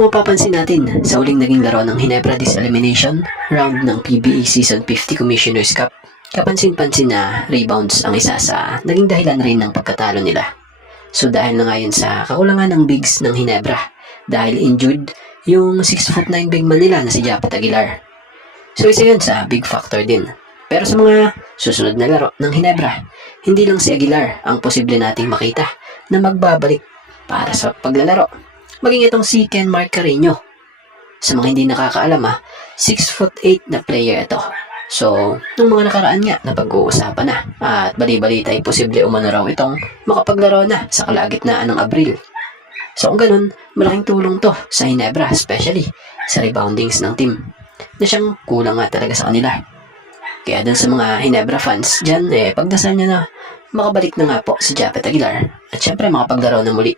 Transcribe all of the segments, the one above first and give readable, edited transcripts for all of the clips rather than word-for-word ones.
kung mapapansin natin, sa uling naging laro ng Ginebra this elimination round ng PBA Season 50 Commissioner's Cup, kapansin-pansin na rebounds ang isa sa naging dahilan rin ng pagkatalo nila. So dahil na ngayon sa kakulangan ng bigs ng Ginebra, dahil injured yung 6'9" big man nila na si Japet Aguilar. So isa yun sa big factor din. Pero sa mga susunod na laro ng Ginebra, hindi lang si Aguilar ang posible nating makita na magbabalik para sa paglalaro. Maging itong si Kenmark Carreño. Sa mga hindi nakakaalam 6'8" na player ito. So, nung mga nakaraan nga na pag-uusapan na at bali-balita ay posible umano raw itong makapaglaro na sa kalagitnaan ng Abril. So kung ganun, malaking tulong to sa Ginebra, especially sa reboundings ng team na siyang kulang nga talaga sa kanila. Kaya dun sa mga Ginebra fans dyan, pagdasal nyo na makabalik na nga po si Japet Aguilar at syempre makapaglaro na muli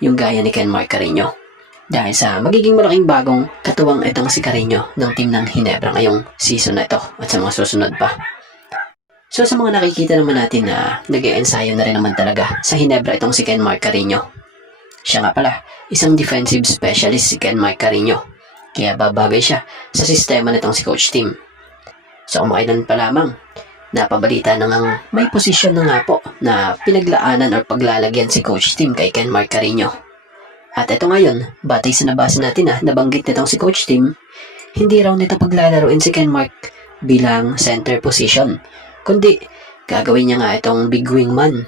yung gaya ni Kenmark Carreño. Dahil sa magiging malaking bagong katuwang itong si Carreño ng team ng Ginebra ngayong season na ito at sa mga susunod pa. So sa mga nakikita naman natin na nag-e-ensayo na rin naman talaga sa Ginebra itong si Kenmark Carreño. Siya nga pala, isang defensive specialist si Kenmark Carreño. Kaya babagay siya sa sistema nitong si Coach Tim. So kung makailan pa lamang, napabalita na ngang may posisyon na nga po na pinaglaanan or paglalagyan si Coach Tim kay Kenmark Carreño. At ito ngayon, batay sa nabasa natin nabanggit nitong si Coach Tim, hindi raw nito paglalaroin si Kenmark bilang center position, kundi gagawin niya nga itong big wingman.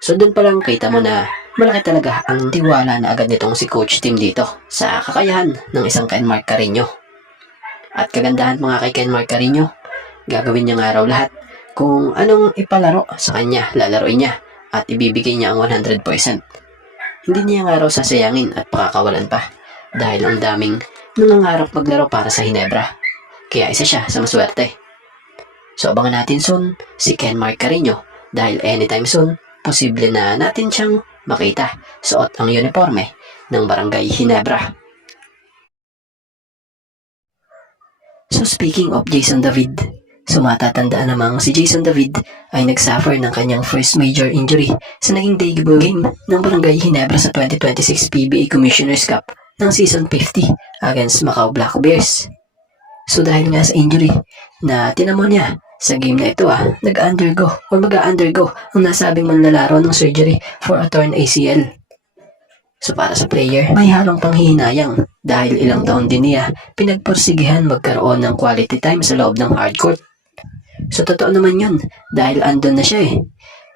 So doon pa lang kita mo na malaki talaga ang tiwala na agad nitong si Coach Tim dito sa kakayahan ng isang Kenmark Carreño. At kagandahan mga kay Kenmark Carreño, gagawin niya nga raw lahat kung anong ipalaro sa kanya, lalaroin niya at ibibigay niya ang 100%. Hindi niya nga raw sasayangin at pakakawalan pa dahil ang daming nangangarap maglaro para sa Ginebra. Kaya isa siya sa maswerte. So abangan natin soon si Kenmark Carreño dahil anytime soon, posible na natin siyang makita suot ang uniforme ng Barangay Ginebra. So speaking of Jason David, so matatandaan namang si Jason David ay nagsuffer ng kanyang first major injury sa naging debut game ng Barangay Ginebra sa 2026 PBA Commissioner's Cup ng Season 50 against Macau Black Bears. So dahil nga sa injury na tinamo niya sa game na ito nag-undergo o mag-undergo ang nasabing manlalaro ng surgery for a torn ACL. So para sa player, may halong panghihinayang dahil ilang taon din niya pinagporsigihan magkaroon ng quality time sa loob ng hardcourt. So totoo naman yun dahil andun na siya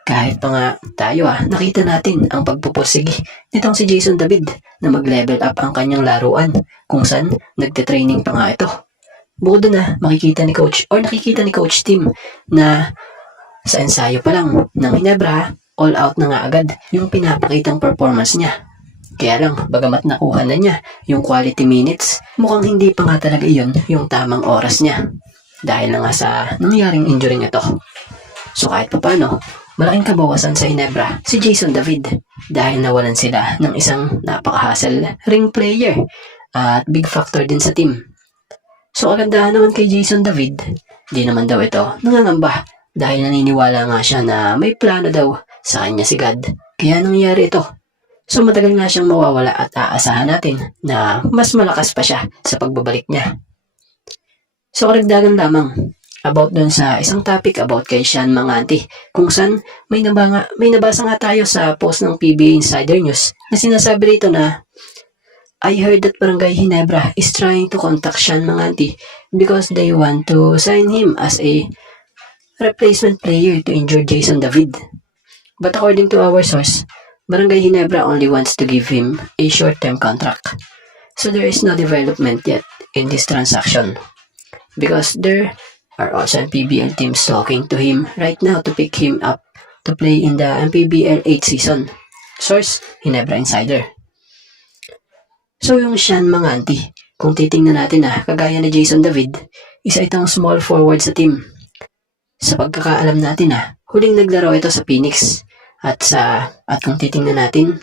Kahit pa nga tayo nakita natin ang pagpupursigi nitong si Jason David na mag-level up ang kanyang laruan kung saan nagte-training pa nga ito. Bukod doon nakikita ni Coach Tim na sa ensayo pa lang ng Ginebra, all out na nga agad yung pinapakitang performance niya. Kaya lang, bagamat nakuha na niya yung quality minutes, mukhang hindi pa nga talaga iyon yung tamang oras niya. Dahil na nga sa nangyaring injury ito. So kahit pa paano, malaking kabawasan sa Ginebra si Jason David dahil nawalan sila ng isang napaka-hustle ring player at big factor din sa team. So kagandahan naman kay Jason David, di naman daw ito nangangamba dahil naniniwala nga siya na may plano daw sa kanya si God. Kaya nangyari ito. So matagal nga siyang mawawala at aasahan natin na mas malakas pa siya sa pagbabalik niya. So karagdagan lamang about dun sa isang topic about kay Sean Manganti kung saan may nabasa nga tayo sa post ng PBA Insider News na sinasabi rito na I heard that Barangay Ginebra is trying to contact Sean Manganti because they want to sign him as a replacement player to injure Jason David. But according to our source, Barangay Ginebra only wants to give him a short-term contract. So there is no development yet in this transaction because there are also PBL teams talking to him right now to pick him up to play in the MPBL 8 season. Source, Ginebra Insider. So yung Sean Manganti, kung titingnan natin kagaya ni Jason David, isa itong small forward sa team. Sa pagkakaalam natin huling naglaro ito sa Phoenix. At kung titingnan natin,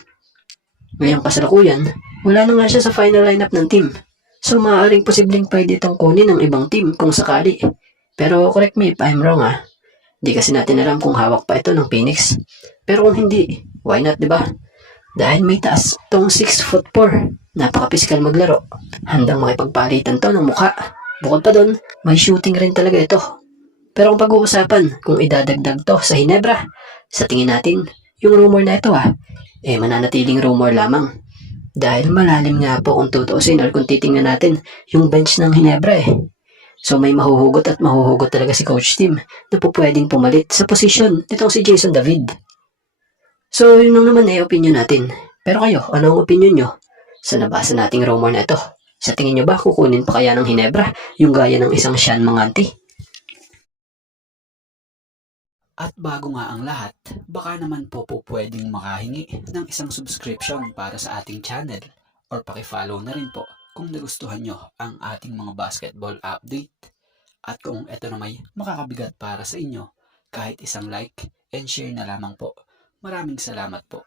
ngayong kasalukuyan, wala na nga siya sa final lineup ng team. So maaaring posibleng pwede itong kunin ng ibang team kung sakali. Pero correct me if I'm wrong Di kasi natin alam kung hawak pa ito ng Phoenix. Pero kung hindi, why not, diba? Dahil may taas itong 6'4". Napaka-pisikal maglaro. Handang makipagpalitan to ng mukha. Bukod pa doon, may shooting rin talaga ito. Pero kung pag-uusapan kung idadagdag to sa Hinebra, sa tingin natin, yung rumor na ito mananatiling rumor lamang. Dahil malalim nga po kung tutuusin or kung titingnan natin yung bench ng Hinebra So may mahuhugot at mahuhugot talaga si Coach Tim na po pwedeng pumalit sa posisyon nitong si Jason David. So yun lang naman opinion natin. Pero kayo, ano ang opinion nyo sa nabasa nating rumor na ito? Sa tingin nyo ba kukunin pa kaya ng Hinebra yung gaya ng isang Sean Manganti? At bago nga ang lahat, baka naman po pwedeng makahingi ng isang subscription para sa ating channel or pakifollow na rin po kung nagustuhan nyo ang ating mga basketball update. At kung ito na may makakabigat para sa inyo, kahit isang like and share na lamang po. Maraming salamat po.